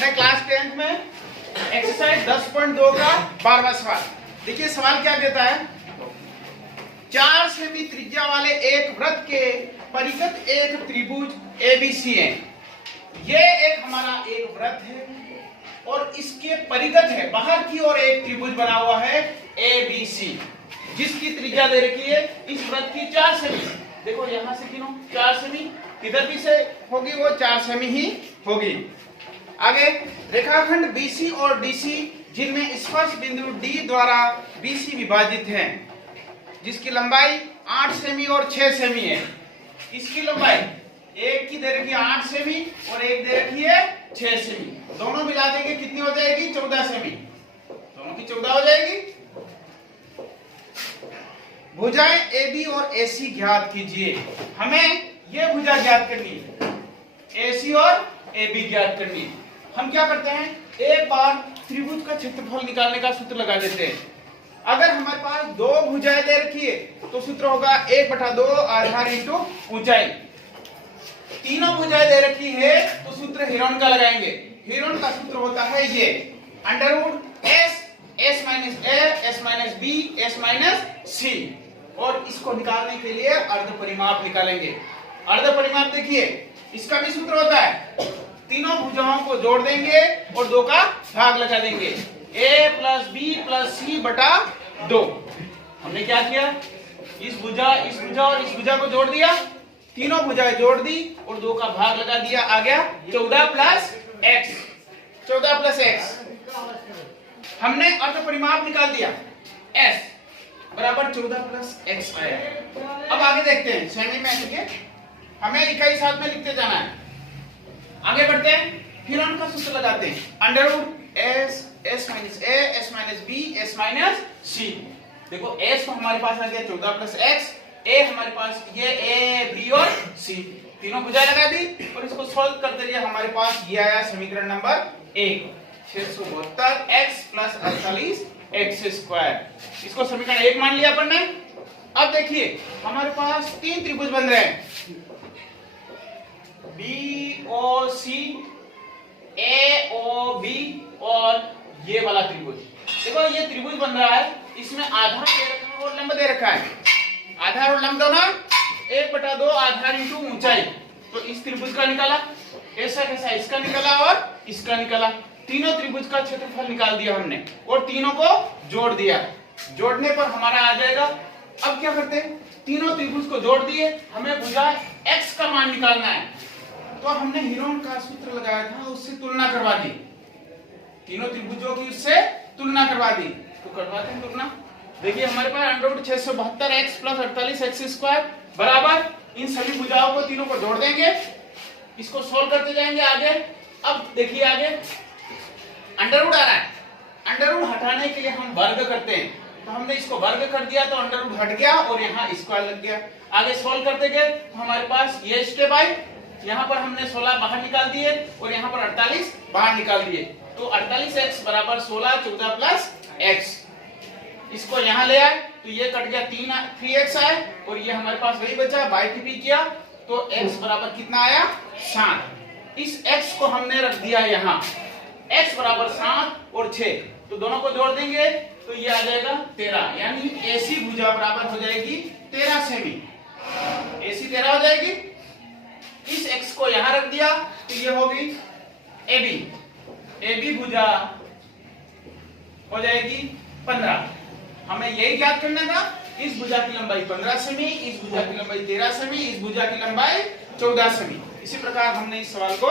अपने class 10th में exercise 10.2 का 12वां सवाल। देखिए सवाल क्या देता है, 4 सेमी त्रिज्या वाले एक वृत्त के परिगत एक त्रिभुज एबीसी है। ये एक हमारा एक वृत्त है और इसके परिगत है बाहर की ओर एक त्रिभुज बना हुआ है एबीसी, जिसकी त्रिज्या दे रखी है इस वृत्त की 4 सेमी। देखो यहां से गिनो 4 सेमी, किधर भी से होगी वो 4 सेमी ही होगी। आगे रेखाखंड BC और DC जिनमें स्पर्श बिंदु D द्वारा BC विभाजित है, जिसकी लंबाई 8 सेमी और 6 सेमी है। इसकी लंबाई एक की दे रखी है 8 सेमी और एक दे रखी है 6 सेमी। दोनों मिला देंगे कितनी हो जाएगी, 14 सेमी। दोनों की 14 हो जाएगी। भुजाएं AB और AC ज्ञात कीजिए। हमें यह भुजा ज्ञात करनी है, AC और AB ज्ञात करनी है। हम क्या करते हैं, एक बार त्रिभुज का क्षेत्रफल निकालने का सूत्र लगा देते हैं। अगर हमारे पास दो भुजाएं दे रखी है तो सूत्र होगा 1/2 आधार इंटू ऊंचाई। तीनों भुजाएं दे रखी है तो सूत्र हिरोन का लगाएंगे। हिरोन का सूत्र होता है ये √S S B S C, और इसको निकालने के लिए अर्ध परिमाप निकालेंगे। अर्ध परिमाप देखिए इसका भी सूत्र होता है, तीनों भुजाओं को जोड़ देंगे और 2 का भाग लगा देंगे। A + B + C/2। हमने क्या किया, इस भुजा और इस भुजा को जोड़ दिया, तीनों भुजाएं जोड़ दी और 2 का भाग लगा दिया। आ गया 14 + x। 14 + x हमने अर्ध परिमाप निकाल दिया, S बराबर 14 + x आया। अब आगे देखते हैं, सेमी में देखिए हमें इकाई साथ में लिखते जाना है। आगे बढ़ते हैं, हिरोन का सूत्र लगाते हैं √S S B S C। देखो S तो हमारे पास आ गया 14 + x, A हमारे पास ये A B और C, तीनों भुजाएं लगा दी और इसको सॉल्व करते रहिए। हमारे पास ये आया समीकरण नंबर 1, 672 x + 48 x²। इसको समीकरण 1 मान लिया अपन ने। अब देखिए हमारे पास 3 त्रिभुज बन रहे हैं, BOC AOB और ये वाला त्रिभुज। देखो ये त्रिभुज बन रहा है, इसमें आधार दे रखा है और लंब दे रखा है। आधार और लंब दोनों 1/2 आधार इंटू ऊंचाई। तो इस त्रिभुज का निकाला, ऐसा कैसा इसका निकाला और इसका निकाला। तीनों त्रिभुज का क्षेत्रफल निकाल दिया हमने और तीनों को जोड़ दिया। जोड़ने पर हमारा आ जाएगा। अब क्या करते हैं, तीनों त्रिभुज को जोड़ दिए, हमें भुजा x का मान निकालना है। तो हमने हिरोन का सूत्र लगाया था, उससे तुलना करवा दी, तीनों त्रिभुजों की उससे तुलना करवा दी। तो करवाते हैं तुलना। देखिए हमारे पास √672 x + 48 x² बराबर, इन सभी भुजाओं को तीनों को जोड़ देंगे, इसको सोल्व करते जाएंगे आगे। अब देखिए आगे अंडर आ रहा है, अंडर हटाने के लिए हम वर्ग करते हैं, तो हमने इसको वर्ग कर दिया तो अंडर हट गया और यहाँ स्क्वायर लग गया। आगे सोल्व करते गए तो हमारे पास ये स्टेप आई, यहाँ पर हमने 16 बाहर निकाल दिए और यहाँ पर 48 बाहर निकाल दिए। तो 48x बराबर 16, 14 + x। इसको यहाँ ले आए तो ये कट गया, 3x आए और ये हमारे पास वही बचा, बाई टिपी किया तो x बराबर कितना आया, 7। इस x को हमने रख दिया यहाँ, x बराबर 7 और 6, तो दोनों को जोड़ देंगे तो ये आ जाएगा 13, यानी AC भुजा बराबर हो जाएगी 13 सेमी। AC 13 हो जाएगी। इस x को यहां रख दिया तो ये होगी AB भुजा हो जाएगी 15। हमें यही ज्ञात करना था, इस भुजा की लंबाई 15 सेमी, इस भुजा की लंबाई 13 सेमी, इस भुजा की लंबाई 14 सेमी। इसी प्रकार हमने इस सवाल को